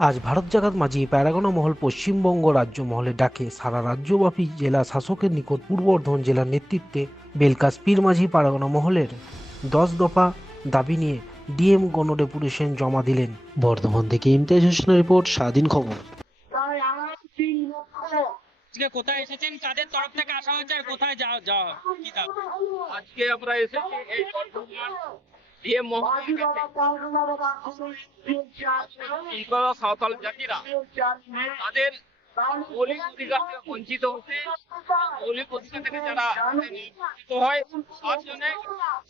আজ ভারত জাগাত মাঝি প্যারাগনা মহল পশ্চিমবঙ্গ রাজ্য মহলে ডাকে সারা রাজ্যব্যাপী জেলা শাসকের নিকট পূর্ব বর্ধমান জেলার নেতৃত্বে বেলকাস পীর মাঝি প্যারাগনা মহলের দশ দফা দাবি নিয়ে ডিএম গণডেপুটেশন জমা দিলেন। বর্ধমান থেকে ইমতিয়াজ হোসেনের রিপোর্ট স্বাধীন খবর। আজকে কোথায় এসেছেন? কাদের তরফ থেকে আসা হয়েছে আর কোথায় যাওয়া যাওয়া আজকে আমরা এসেছি এই বর্ধমান তিনকড়া সাঁওতাল জাতিরা তাদের বঞ্চিত হচ্ছে। যারা বঞ্চিত হয়, তার জন্য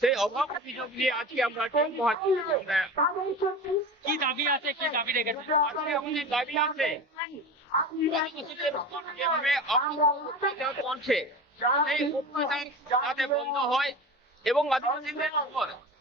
সেই অভাব অভিযোগ নিয়ে আজকে আমরা কি দাবি আছে, কি দাবি রেখেছেন আজকে আমাদের দাবি আছে অত্যাচার চলছে, সেই অত্যাচার যাতে বন্ধ হয় এবং আদিবাসীদের উপর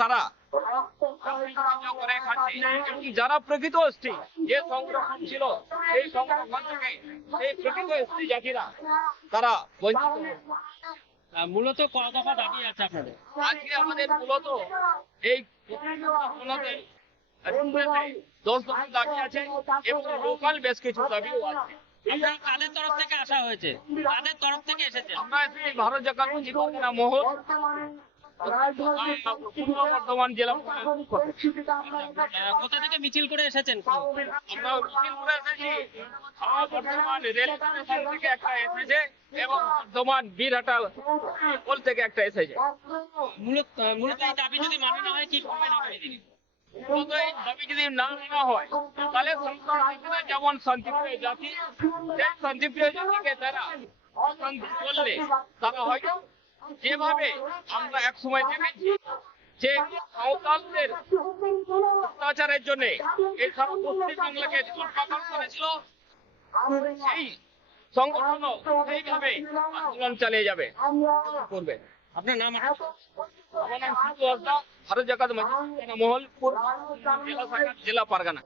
তারা করে খাচ্ছে যারা প্রকৃত এসটি যে সংরক্ষণ ছিল সেই সংরক্ষণ থেকে সেই প্রকৃত এসটি জাতিরা তারা বঞ্চিত মূলত ক দফা দাবি আছে আপনাদের। আজকে আমাদের মূলত এই দশ দফা দাবি আছে এবং লোকাল বেশ কিছু দাবিও আছে। কাদের তরফ থেকে আসা হয়েছে? কাদের তরফ থেকে আমরা এসেছি ভারত জাকাত মহল। বর্ধমান জেলা কোথা থেকে মিছিল করে এসেছেন? বর্ধমান রেল স্টেশন থেকে একটা এসেছে এবং বর্ধমান বীরহাটা পোল থেকে একটা এসেছে। মূলত মূলত এই দাবি যদি মানা না হয় কি করবেন এই দাবি যদি না মানা হয় তাহলে যেমন শান্তিপ্রিয় জাতি সেই শান্তিপ্রিয় জাতিকে তারা করলে তারা হয়তো যেভাবে আমরা এক সময় দেখেছি যে সাঁওতালদের অত্যাচারের জন্য এই সারা পশ্চিমবাংলাকে পাকাল করেছিল, সেই সংগঠন সেইভাবে আন্দোলন চালিয়ে যাবে। করবে। আপনার নাম আমার নাম শিশু হাসদা ভারত জাকাত মহল জেলা পারগানা।